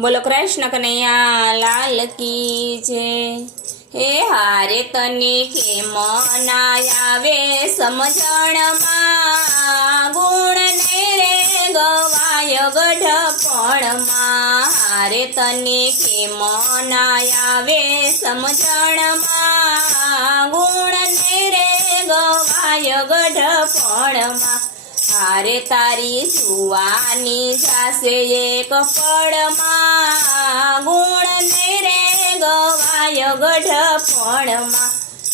बोलो कृष्ण कन्हैया लाल की जय। हे हारे तने के मनायावे समझण मां गुण ने रे गवाय गढ़पण मां। हारे तने के मनायावे समझण मां गुण ने रे गवाय गढ़पण मां। हारे तारी जुवानी जासे एक पड़मा गुण ने रे गवाय गढ़पणमा।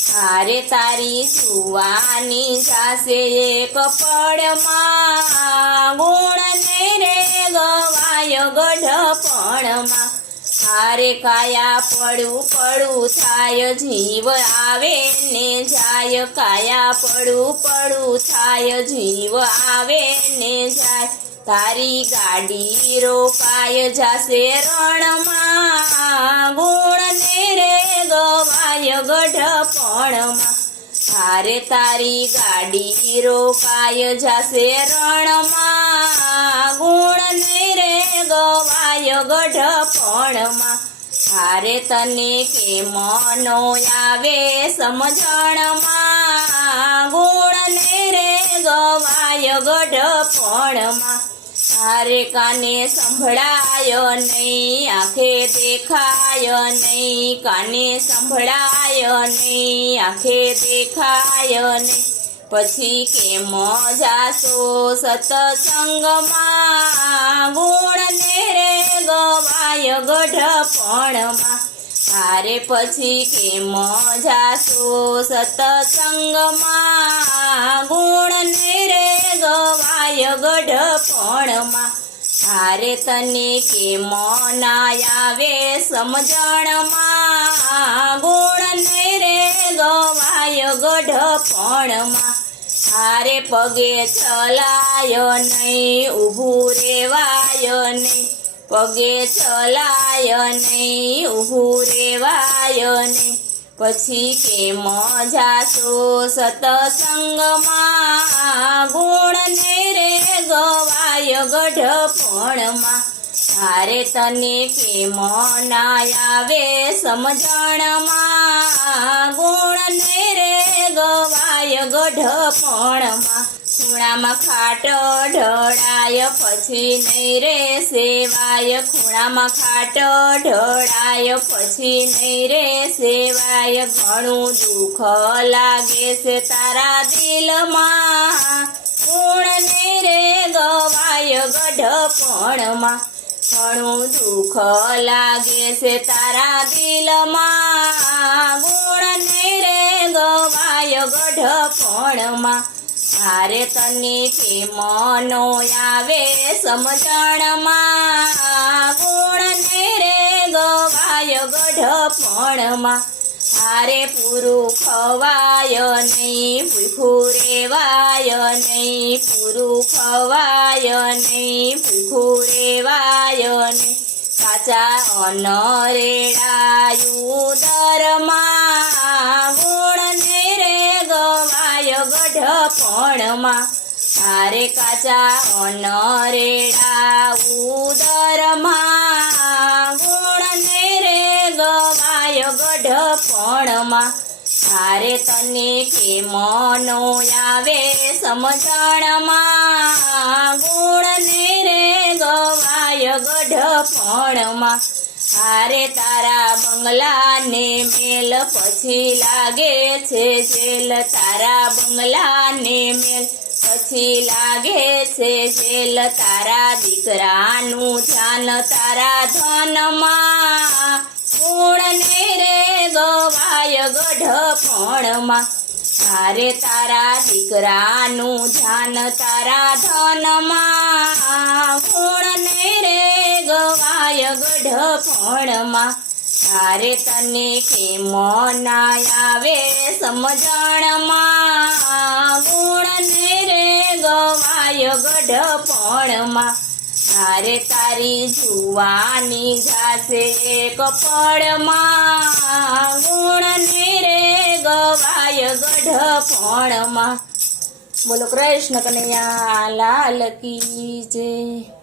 हारे तारी जुवानी जासे एक पड़मा गुण ने रे गवाय गढ़पणमा। हारे काया पड़ू पड़ू थाय जीव आवे ने जाय। काया पड़ू पड़ू थाय जीव आवे ने जाय। तारी गाड़ी रोकाय जासे रणमा गुण ने रे गवाय गढ़पणमा। हारे तारी गाड़ी रोकाय जासे रणमा गुण ने रे गवाय गढ़पणमा। हारे तने के मनो आवे समझण मां गुण ने रे गवाय गढ़पणमा। हारे काने संभळाय नहीं आंखे देखाय नहीं। काने संभळाय नहीं आंखे देखाय नहीं। पछी के मजासो सत्संगमा गुण ने रे गवाय गढ़पणमा। हारे पछी के मजासो सत्संगमा गुण ने रे गवाय गढ़पणमा। हारे तने के मनायावे समझण मां गुण ने रे गवाय गढ़पणमा। हारे पगे चलाय नहीं ऊभू रेवाय नहीं। पगे चलाय नहीं ऊभू रेवाय नहीं। पछी के मजासो सत्संगमा गुण ने रे गवाय गढ़पणमा। हारे तने के मनायावे समझण मां गुण ने रे गवाय गढ़पणमा। खूणामा खाट ढळाय पछी नहीं रे सेवाय। खूणामा खाट ढळाय पछी नहीं रे सेवाय। घणું दुख लागे से तारा दिलमा गुण ने रे गवाय गढ़पणमा। घणું दुख लागे से तारा दिलमा गुण ने रे गवाय गढ़पणमा। हारे तने के मनो आवे समझण मां गुण ने रे गवाय गढ़पणमा। हारे पूरू खवाय नहीं भूखू रेवाय नहीं। पूरू खवाय नहीं भूखू रेवाय नहीं। काचा अन्न रेड़ायु दरमा गुण ने रे गवाय गढ़पणमा। हारे काचा अन्न रेड़ायु दरमा गुण ने रे गवाय गढ़पणमा। हारे तने के मनो आवे समझण मां गुण ने रे गवाय गढ़पणमा। हारे तारा बंगला ने मेल पछी लागे छे जेल। तारा बंगला ने मेल पछी लागे छे जेल। तारा दीकरानु ध्यान तारा धनमा गुण ने रे गवाय गढ़पणमा। हारे तारा दीकरानु ध्यान तारा धनमा गुण ने रे गवाय गढ़पणमा। हारे तने के मनायावे समझण मां गुण ने रे गवाय गढ़पणमा। हारे तारी जुवानी जासे एक पड़मा गुण ने रे गवाय गढ़पणमा। बोलो कृष्ण कन्हैया लाल की जय।